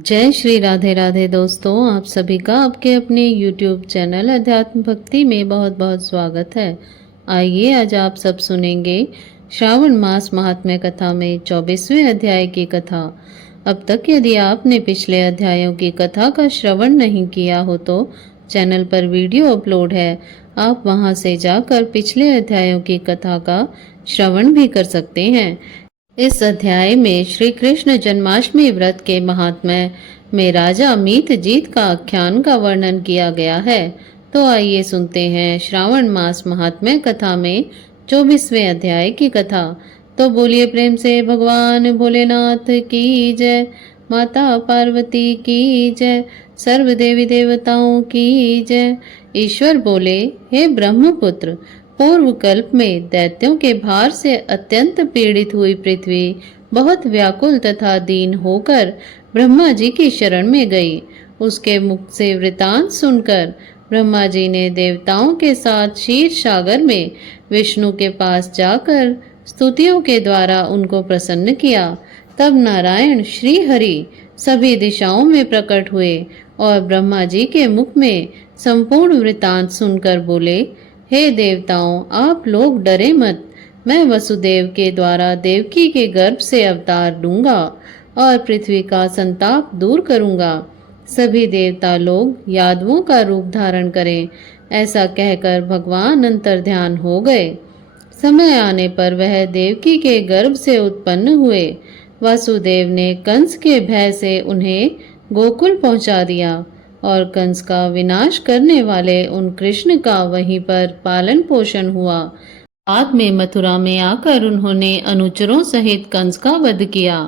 जय श्री राधे राधे दोस्तों, आप सभी का आपके अपने YouTube चैनल अध्यात्म भक्ति में बहुत बहुत स्वागत है। आइए आज आप सब सुनेंगे श्रावण मास महात्म्य कथा में 24वें अध्याय की कथा। अब तक यदि आपने पिछले अध्यायों की कथा का श्रवण नहीं किया हो तो चैनल पर वीडियो अपलोड है, आप वहां से जाकर पिछले अध्यायों की कथा का श्रवण भी कर सकते हैं। इस अध्याय में श्री कृष्ण जन्माष्टमी व्रत के महात्म्य में राजा मीतजीत का आख्यान का वर्णन किया गया है। तो आइए सुनते हैं श्रावण मास महात्म्य कथा में 24वें अध्याय की कथा। तो बोलिए प्रेम से भगवान भोलेनाथ की जय, माता पार्वती की जय, सर्व देवी देवताओं की जय। ईश्वर बोले, हे ब्रह्मपुत्र, पूर्व कल्प में दैत्यों के भार से अत्यंत पीड़ित हुई पृथ्वी बहुत व्याकुल तथा दीन होकर ब्रह्मा जी की शरण में गई। उसके मुख से वृतांत सुनकर ब्रह्मा जी ने देवताओं के साथ क्षीर सागर में विष्णु के पास जाकर स्तुतियों के द्वारा उनको प्रसन्न किया। तब नारायण श्री हरि सभी दिशाओं में प्रकट हुए और ब्रह्मा जी के मुख में संपूर्ण वृतांत सुनकर बोले, हे देवताओं, आप लोग डरे मत। मैं वसुदेव के द्वारा देवकी के गर्भ से अवतार लूंगा और पृथ्वी का संताप दूर करूंगा। सभी देवता लोग यादवों का रूप धारण करें, ऐसा कहकर भगवान अंतर्ध्यान हो गए। समय आने पर वह देवकी के गर्भ से उत्पन्न हुए। वासुदेव ने कंस के भय से उन्हें गोकुल पहुंचा दिया और कंस का विनाश करने वाले उन कृष्ण का वहीं पर पालन पोषण हुआ। बाद में मथुरा में आकर उन्होंने अनुचरों सहित कंस का वध किया।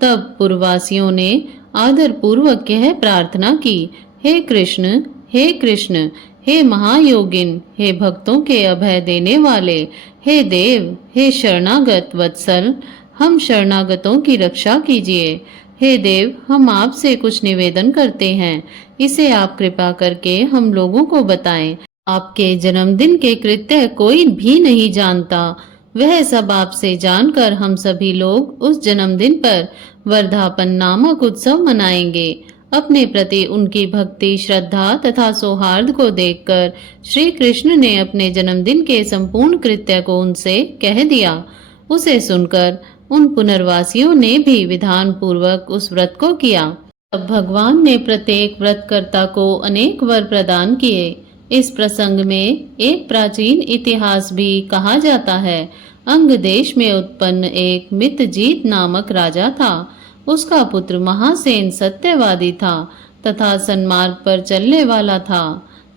तब पुरवासियों ने आदर पूर्वक यह प्रार्थना की, हे कृष्ण, हे कृष्ण, हे महायोगिन, हे भक्तों के अभय देने वाले, हे देव, हे शरणागत वत्सल, हम शरणागतों की रक्षा कीजिए। हे देव, हम आपसे कुछ निवेदन करते हैं, इसे आप कृपा करके हम लोगों को बताएं। आपके जन्मदिन के कृत्य कोई भी नहीं जानता, वह सब आपसे जानकर हम सभी लोग उस जन्मदिन पर वर्धापन नामक उत्सव मनाएंगे। अपने प्रति उनकी भक्ति, श्रद्धा तथा सौहार्द को देखकर श्री कृष्ण ने अपने जन्मदिन के संपूर्ण कृत्य को उनसे कह दिया। उसे सुनकर उन पुनर्वासियों ने भी विधान पूर्वक उस व्रत को किया। अब भगवान ने प्रत्येक व्रतकर्ता को अनेक वर प्रदान किए। इस प्रसंग में एक प्राचीन इतिहास भी कहा जाता है। अंग देश में उत्पन्न एक मितजीत नामक राजा था। उसका पुत्र महासेन सत्यवादी था तथा सन्मार्ग पर चलने वाला था।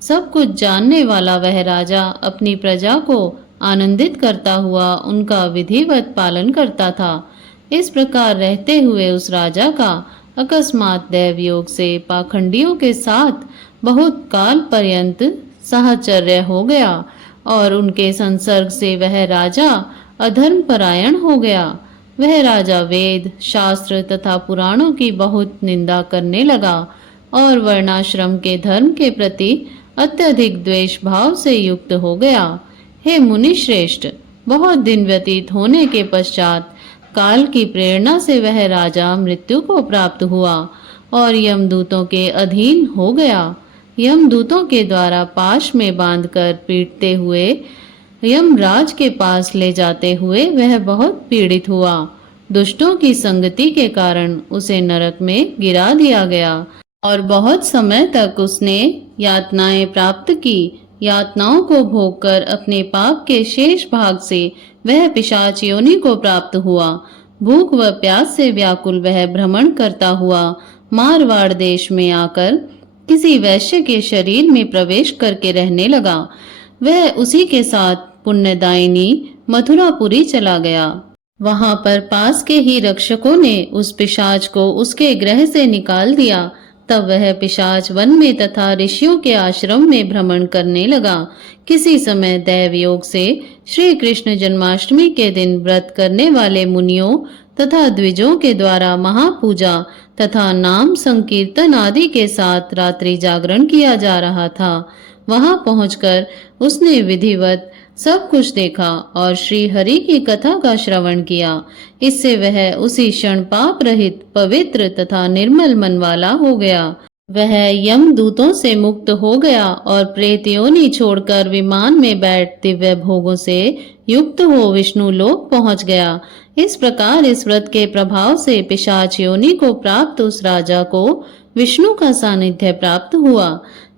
सब कुछ जानने वाला वह राजा अपनी प्रजा को आनंदित करता हुआ उनका विधिवत पालन करता था। इस प्रकार रहते हुए उस राजा का अकस्मात दैव योग से पाखंडियों के साथ बहुत काल पर्यंत साहचर्य हो गया और उनके संसर्ग से वह राजा अधर्म परायण हो गया। वह राजा वेद, शास्त्र तथा पुराणों की बहुत निंदा करने लगा और वर्णाश्रम के धर्म के प्रति अत्यधिक द्वेष भाव से युक्त हो गया। हे मुनि श्रेष्ठ, बहुत दिन व्यतीत होने के पश्चात काल की प्रेरणा से वह राजा मृत्यु को प्राप्त हुआ और यमदूतों के अधीन हो गया। यमदूतों के द्वारा पाश में बांधकर पीटते हुए यमराज के पास ले जाते हुए वह बहुत पीड़ित हुआ। दुष्टों की संगति के कारण उसे नरक में गिरा दिया गया और बहुत समय तक उसने यातनाएं प्राप्त की। यातनाओं को भोगकर अपने पाप के शेष भाग से वह पिशाच योनि को प्राप्त हुआ। भूख व प्यास से व्याकुल वह भ्रमण करता हुआ मारवाड़ देश में आकर किसी वैश्य के शरीर में प्रवेश करके रहने लगा। वह उसी के साथ पुण्यदायिनी मथुरापुरी चला गया। वहां पर पास के ही रक्षकों ने उस पिशाच को उसके गृह से निकाल दिया। तब वह पिशाच वन में तथा ऋषियों के आश्रम में भ्रमण करने लगा। किसी समय दैव योग से श्री कृष्ण जन्माष्टमी के दिन व्रत करने वाले मुनियों तथा द्विजों के द्वारा महापूजा तथा नाम संकीर्तन आदि के साथ रात्रि जागरण किया जा रहा था। वहां पहुंचकर उसने विधिवत सब कुछ देखा और श्री हरि की कथा का श्रवण किया। इससे वह उसी क्षण पाप रहित, पवित्र तथा निर्मल मन वाला हो गया। वह यमदूतों से मुक्त हो गया और प्रेत योनि छोड़कर विमान में बैठ दिव्य भोगों से युक्त हो विष्णु लोक पहुंच गया। इस प्रकार इस व्रत के प्रभाव से पिशाच योनि को प्राप्त उस राजा को विष्णु का सानिध्य प्राप्त हुआ।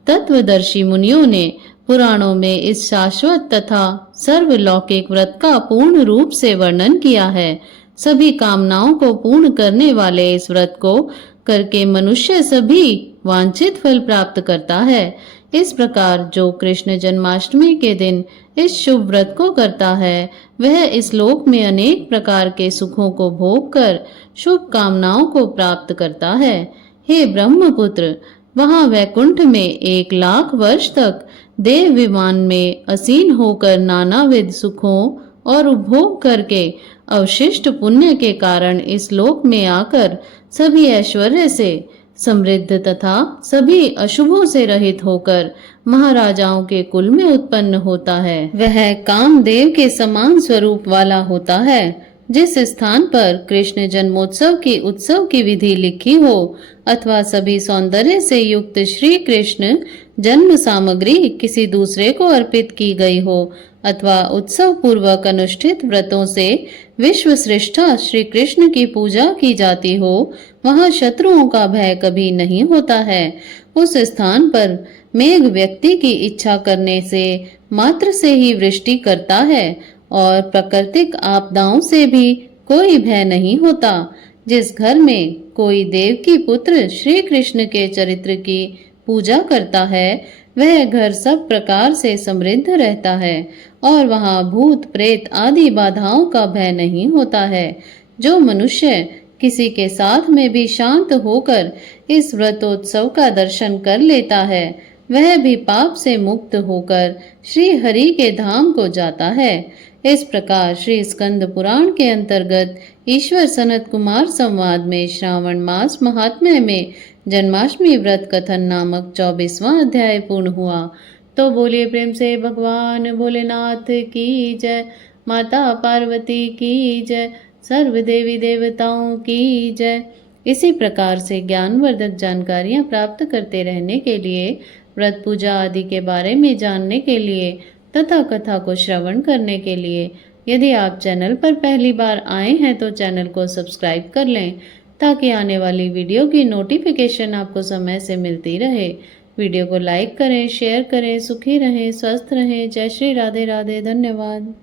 तत्वदर्शी मुनियों ने पुराणों में इस शाश्वत तथा सर्वलौकिक व्रत का पूर्ण रूप से वर्णन किया है। सभी कामनाओं को पूर्ण करने वाले इस व्रत को करके मनुष्य सभी वांछित फल प्राप्त करता है। इस प्रकार जो कृष्ण जन्माष्टमी के दिन इस शुभ व्रत को करता है, वह इस लोक में अनेक प्रकार के सुखों को भोग कर शुभ कामनाओं को प्राप्त करता है। हे ब्रह्मपुत्र, वहां वैकुंठ में 1,00,000 वर्ष तक देव विमान में आसीन होकर नानाविध सुखों और उपभोग करके अवशिष्ट पुण्य के कारण इस लोक में आकर सभी ऐश्वर्य से समृद्ध तथा सभी अशुभों से रहित होकर महाराजाओं के कुल में उत्पन्न होता है। वह कामदेव के समान स्वरूप वाला होता है। जिस स्थान पर कृष्ण जन्मोत्सव की उत्सव की विधि लिखी हो अथवा सभी सौंदर्य से युक्त श्री कृष्ण जन्म सामग्री किसी दूसरे को अर्पित की गई हो अथवा उत्सव पूर्वक अनुष्ठित व्रतों से विश्व श्रेष्ठा श्री कृष्ण की पूजा की जाती हो, वहां शत्रुओं का भय कभी नहीं होता है। उस स्थान पर मेघ व्यक्ति की इच्छा करने से मात्र से ही वृष्टि करता है और प्राकृतिक आपदाओं से भी कोई भय नहीं होता। जिस घर में कोई देव की पुत्र श्री कृष्ण के चरित्र की पूजा करता है, वह घर सब प्रकार से समृद्ध रहता है और वहां भूत प्रेत आदि बाधाओं का भय नहीं होता है। जो मनुष्य किसी के साथ में भी शांत होकर इस व्रतोत्सव का दर्शन कर लेता है, वह भी पाप से मुक्त होकर श्री हरि के धाम को जाता है। इस प्रकार श्री स्कंद पुराण के अंतर्गत ईश्वर सनत कुमार संवाद में श्रावण मास महात्म्य में जन्माष्टमी व्रत कथन नामक 24वां अध्याय पूर्ण हुआ। तो बोलिए प्रेम से भगवान भोलेनाथ की जय, माता पार्वती की जय, सर्व देवी देवताओं की जय। इसी प्रकार से ज्ञानवर्धक जानकारियां प्राप्त करते रहने के लिए, व्रत पूजा आदि के बारे में जानने के लिए तथा कथा को श्रवण करने के लिए यदि आप चैनल पर पहली बार आए हैं तो चैनल को सब्सक्राइब कर लें ताकि आने वाली वीडियो की नोटिफिकेशन आपको समय से मिलती रहे। वीडियो को लाइक करें, शेयर करें। सुखी रहें, स्वस्थ रहें। जय श्री राधे राधे। धन्यवाद।